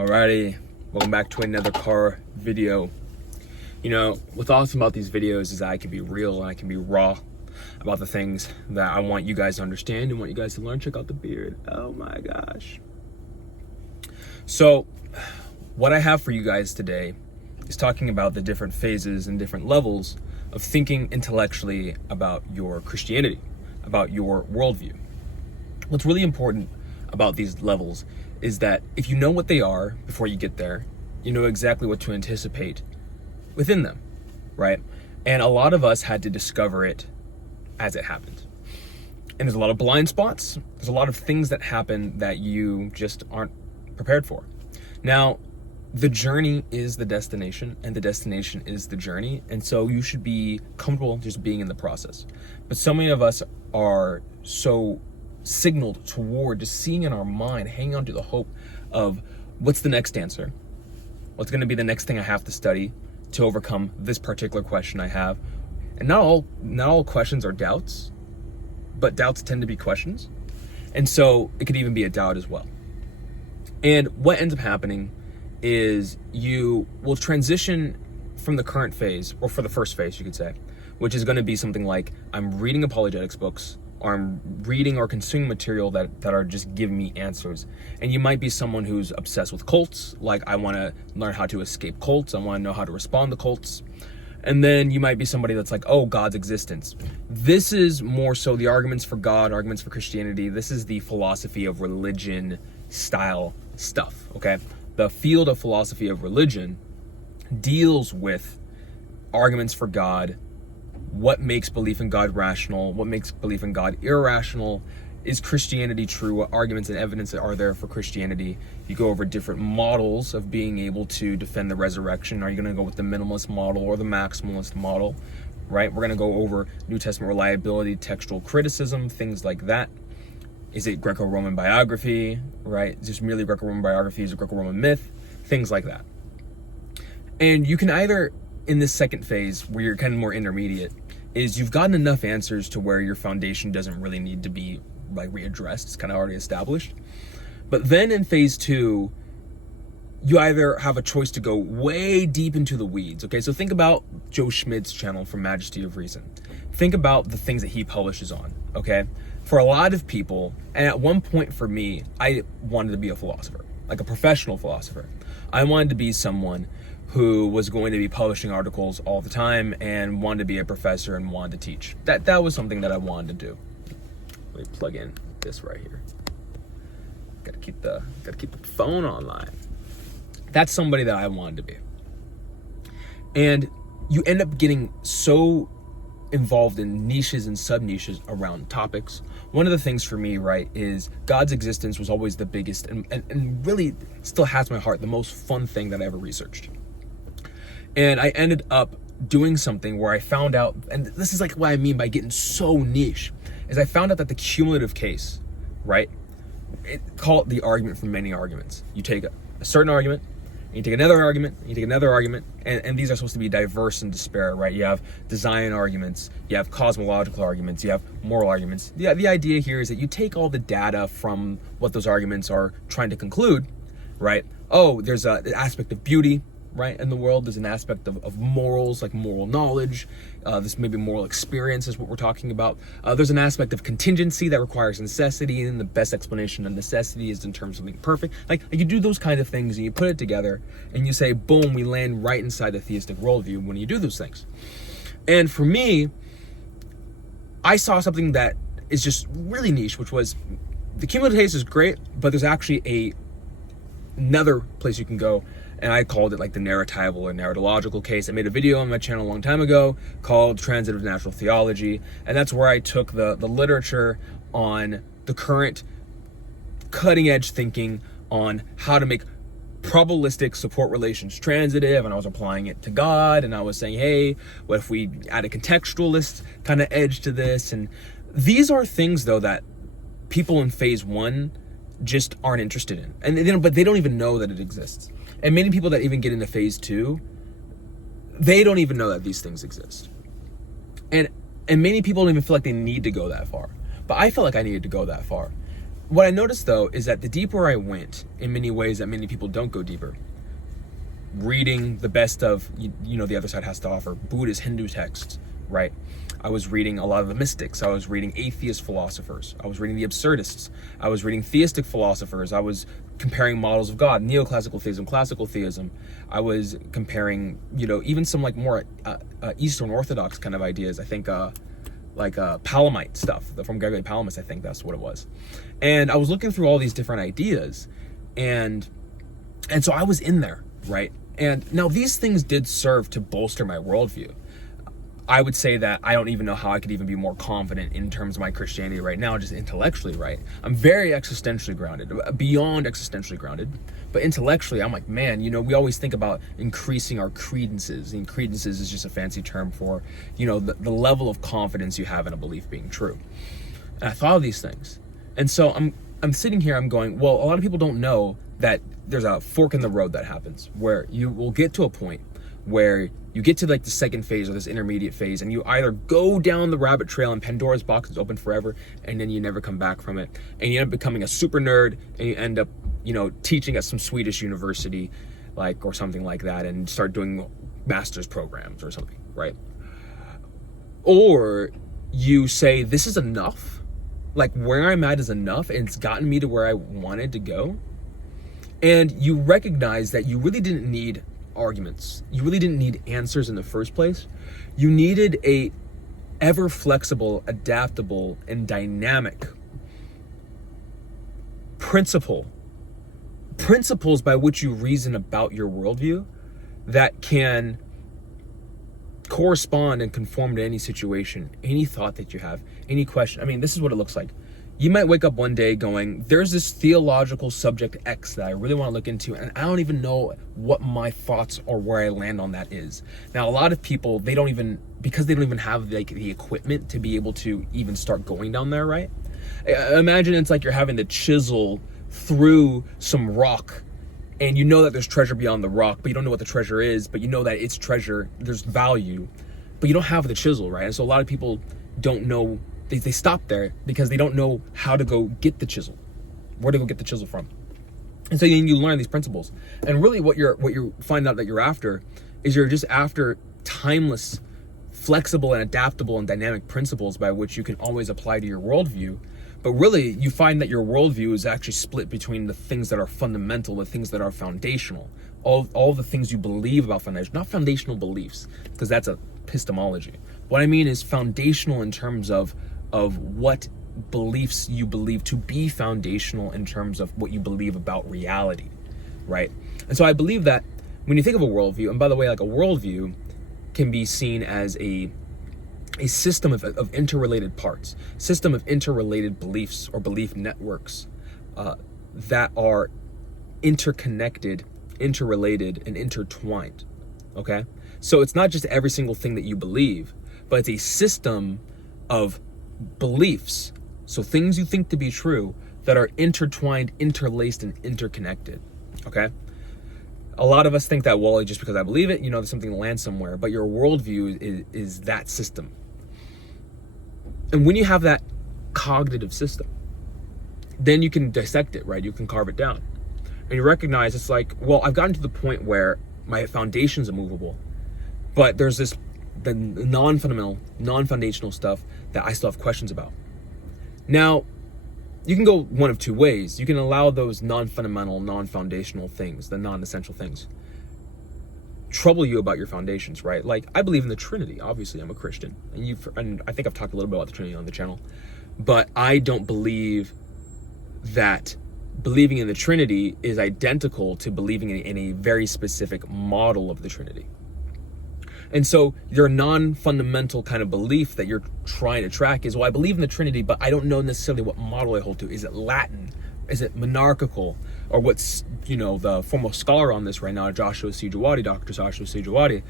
Alrighty, welcome back to another car video. You know, what's awesome about these videos is that I can be real and I can be raw about the things that I want you guys to understand and want you guys to learn. Check out the beard. Oh my gosh. So, what I have for you guys today is talking about the different phases and different levels of thinking intellectually about your Christianity, about your worldview. What's really important about these levels is that if you know what they are before you get there, you know exactly what to anticipate within them, right? And a lot of us had to discover it as it happened. And there's a lot of blind spots. There's a lot of things that happen that you just aren't prepared for. Now, the journey is the destination and the destination is the journey. And so you should be comfortable just being in the process. But so many of us are so signaled toward just seeing in our mind, hanging on to the hope of what's the next answer, what's going to be the next thing I have to study to overcome this particular question I have. And not all questions are doubts, but doubts tend to be questions. And so it could even be a doubt as well. And what ends up happening is you will transition from the current phase, or for the first phase, you could say, which is going to be something like, I'm reading apologetics books, or I'm reading or consuming material that are just giving me answers. And you might be someone who's obsessed with cults, like I want to learn how to escape cults, I want to know how to respond to cults. And then you might be somebody that's like, oh, God's existence. This is more so the arguments for God, arguments for Christianity. This is the philosophy of religion style stuff, okay? The field of philosophy of religion deals with arguments for God, what makes belief in God rational, what makes belief in God irrational, is Christianity true, what arguments and evidence are there for Christianity. You go over different models of being able to defend the resurrection. Are you going to go with the minimalist model or the maximalist model, right? We're going to go over New Testament reliability, textual criticism, things like that. Is it Greco-Roman biography, right? Is this merely Greco-Roman biography? Is it Greco-Roman myth? Things like that. And you can either, in this second phase, where you're kind of more intermediate, is you've gotten enough answers to where your foundation doesn't really need to be like readdressed. It's kind of already established. But then in phase two, you either have a choice to go way deep into the weeds. Okay, so think about Joe Schmidt's channel from Majesty of Reason. Think about the things that he publishes on, okay? For a lot of people, and at one point for me, I wanted to be a philosopher, like a professional philosopher. I wanted to be someone who was going to be publishing articles all the time and wanted to be a professor and wanted to teach. That was something that I wanted to do. Let me plug in this right here. Gotta keep the phone online. That's somebody that I wanted to be. And you end up getting so involved in niches and sub-niches around topics. One of the things for me, right, is God's existence was always the biggest and really still has my heart, the most fun thing that I ever researched. And I ended up doing something where I found out, and this is like what I mean by getting so niche, is I found out that the cumulative case, right, call it the argument from many arguments. You take a certain argument, and you take another argument, and you take another argument, and these are supposed to be diverse and disparate, right? You have design arguments, you have cosmological arguments, you have moral arguments. The idea here is that you take all the data from what those arguments are trying to conclude, right? Oh, there's an aspect of beauty, right, in the world. There's an aspect of morals, like moral knowledge. This maybe moral experience is what we're talking about. There's an aspect of contingency that requires necessity, and the best explanation of necessity is in terms of something perfect. Like you do those kind of things and you put it together and you say, boom, we land right inside the theistic worldview when you do those things. And for me, I saw something that is just really niche, which was the cumulative case is great, but there's actually another place you can go. And I called it like the narratival or narratological case. I made a video on my channel a long time ago called Transitive Natural Theology. And that's where I took the literature on the current cutting edge thinking on how to make probabilistic support relations transitive. And I was applying it to God. And I was saying, hey, what if we add a contextualist kind of edge to this? And these are things, though, that people in phase one just aren't interested in. And but they don't even know that it exists. And many people that even get into phase two, they don't even know that these things exist. And many people don't even feel like they need to go that far. But I felt like I needed to go that far. what I noticed though is that the deeper I went, in many ways that many people don't go deeper, reading the best of, the other side has to offer, Buddhist, Hindu texts, right? I was reading a lot of the mystics. I was reading atheist philosophers. I was reading the absurdists. I was reading theistic philosophers. I was comparing models of God, neoclassical theism, classical theism. I was comparing, even some like more Eastern Orthodox kind of ideas. I think Palamite stuff from Gregory Palamas. I think that's what it was. And I was looking through all these different ideas, and so I was in there, right? And now these things did serve to bolster my worldview. I would say that I don't even know how I could even be more confident in terms of my Christianity right now, just intellectually, right? I'm very existentially grounded, beyond existentially grounded. But intellectually, I'm like, man, we always think about increasing our credences. And credences is just a fancy term for, the level of confidence you have in a belief being true. And I thought of these things. And so I'm sitting here, I'm going, well, a lot of people don't know that there's a fork in the road that happens where you will get to a point where you get to like the second phase or this intermediate phase, and you either go down the rabbit trail and Pandora's box is open forever, and then you never come back from it, and you end up becoming a super nerd, and you end up, teaching at some Swedish university, or something like that, and start doing master's programs or something, right? Or you say, this is enough, like where I'm at is enough, and it's gotten me to where I wanted to go, and you recognize that you really didn't need arguments. You really didn't need answers in the first place. You needed a ever flexible, adaptable, and dynamic principles by which you reason about your worldview that can correspond and conform to any situation, any thought that you have, any question. I mean, this is what it looks like. You might wake up one day going, there's this theological subject X that I really want to look into, and I don't even know what my thoughts or where I land on that is. Now, a lot of people, because they don't even have the equipment to be able to even start going down there, right? Imagine it's like you're having to chisel through some rock, and you know that there's treasure beyond the rock, but you don't know what the treasure is, but you know that it's treasure, there's value, but you don't have the chisel, right? And so a lot of people don't know. They stop there because they don't know how to go get the chisel, where to go get the chisel from. And so you learn these principles. And really what you find out that you're after is you're just after timeless, flexible, and adaptable and dynamic principles by which you can always apply to your worldview. But really, you find that your worldview is actually split between the things that are fundamental, the things that are foundational, all the things you believe about foundation, not foundational beliefs, because that's epistemology. What I mean is foundational in terms of what beliefs you believe to be foundational in terms of what you believe about reality, right? And so I believe that when you think of a worldview, and by the way, like a worldview can be seen as a system of interrelated parts, system of interrelated beliefs or belief networks that are interconnected, interrelated, and intertwined, okay? So it's not just every single thing that you believe, but it's a system of beliefs, so things you think to be true that are intertwined, interlaced, and interconnected, okay? A lot of us think that, well, just because I believe it, there's something to land somewhere, but your worldview is that system. And when you have that cognitive system, then you can dissect it, right? You can carve it down. And you recognize it's like, well, I've gotten to the point where my foundation's immovable, but there's the non-fundamental, non-foundational stuff that I still have questions about. Now, you can go one of two ways. You can allow those non-fundamental, non-foundational things, the non-essential things, trouble you about your foundations, right? Like, I believe in the Trinity. Obviously, I'm a Christian, and I think I've talked a little bit about the Trinity on the channel, but I don't believe that believing in the Trinity is identical to believing in a very specific model of the Trinity. And so your non-fundamental kind of belief that you're trying to track is, well, I believe in the Trinity, but I don't know necessarily what model I hold to. Is it Latin? Is it monarchical? Or what's, the foremost scholar on this right now, Dr. Joshua C. Jawadi,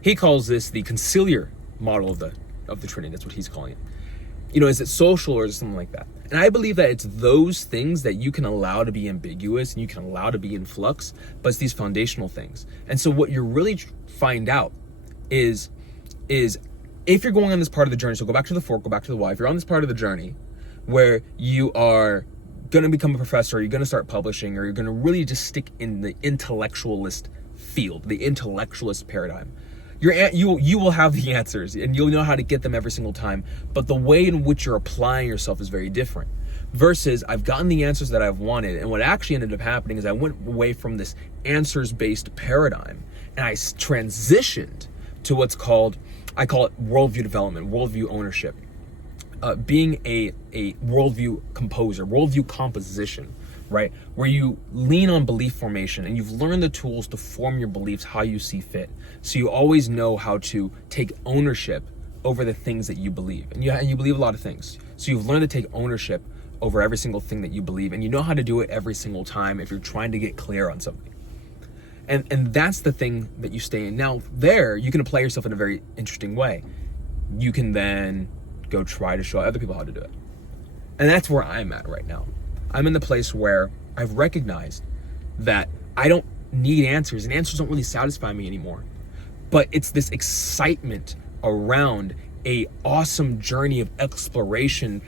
he calls this the conciliar model of the Trinity. That's what he's calling it. Is it social or is it something like that? And I believe that it's those things that you can allow to be ambiguous and you can allow to be in flux, but it's these foundational things. And so what you really find out is if you're going on this part of the journey, so go back to the fork, go back to the why, if you're on this part of the journey where you are going to become a professor, you're going to start publishing, or you're going to really just stick in the intellectualist field, the intellectualist paradigm, you will have the answers and you'll know how to get them every single time. But the way in which you're applying yourself is very different. Versus I've gotten the answers that I've wanted, and what actually ended up happening is I went away from this answers-based paradigm and I transitioned to what's called, I call it worldview development, worldview ownership. Being a worldview composer, worldview composition, right? Where you lean on belief formation and you've learned the tools to form your beliefs how you see fit. So you always know how to take ownership over the things that you believe. And you believe a lot of things. So you've learned to take ownership over every single thing that you believe. And you know how to do it every single time if you're trying to get clear on something. And that's the thing that you stay in. Now there, you can apply yourself in a very interesting way. You can then go try to show other people how to do it. And that's where I'm at right now. I'm in the place where I've recognized that I don't need answers, and answers don't really satisfy me anymore. But it's this excitement around a awesome journey of exploration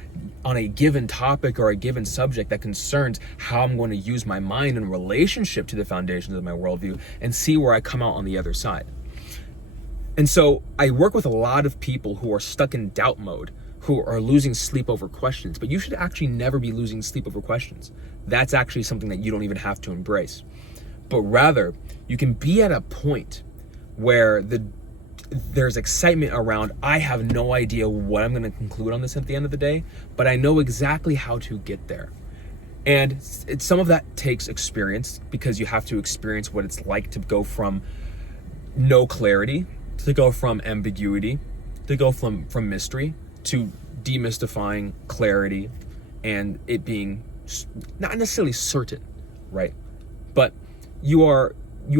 on a given topic or a given subject that concerns how I'm going to use my mind in relationship to the foundations of my worldview and see where I come out on the other side. And so I work with a lot of people who are stuck in doubt mode, who are losing sleep over questions, but you should actually never be losing sleep over questions. That's actually something that you don't even have to embrace. But rather, you can be at a point where there's excitement around, I have no idea what I'm going to conclude on this at the end of the day, but I know exactly how to get there. And some of that takes experience, because you have to experience what it's like to go from no clarity, to go from ambiguity, to go from mystery, to demystifying clarity and it being not necessarily certain, right? But you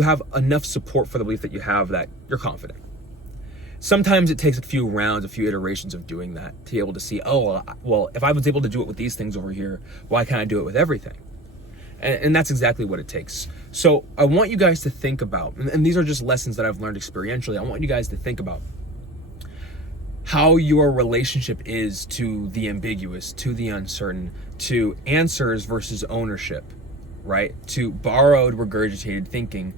have enough support for the belief that you have that you're confident. Sometimes it takes a few rounds, a few iterations of doing that to be able to see, oh, well, if I was able to do it with these things over here, why can't I do it with everything? And that's exactly what it takes. So I want you guys to think about, and these are just lessons that I've learned experientially, I want you guys to think about how your relationship is to the ambiguous, to the uncertain, to answers versus ownership, right? To borrowed, regurgitated thinking,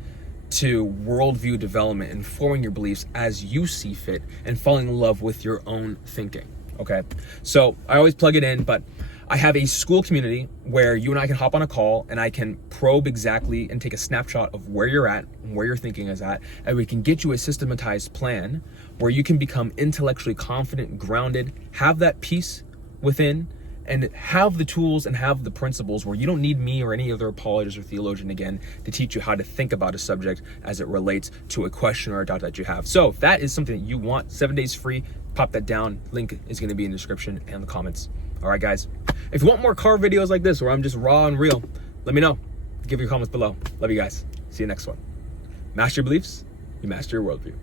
to worldview development and forming your beliefs as you see fit and falling in love with your own thinking, okay? So I always plug it in, but I have a school community where you and I can hop on a call and I can probe exactly and take a snapshot of where you're at and where your thinking is at, and we can get you a systematized plan where you can become intellectually confident, grounded, have that peace within, and have the tools and have the principles where you don't need me or any other apologist or theologian again to teach you how to think about a subject as it relates to a question or a doubt that you have. So if that is something that you want, 7 days free, pop that down. Link is going to be in the description and the comments. All right, guys. If you want more car videos like this where I'm just raw and real, let me know. Give your comments below. Love you guys. See you next one. Master your beliefs, you master your worldview.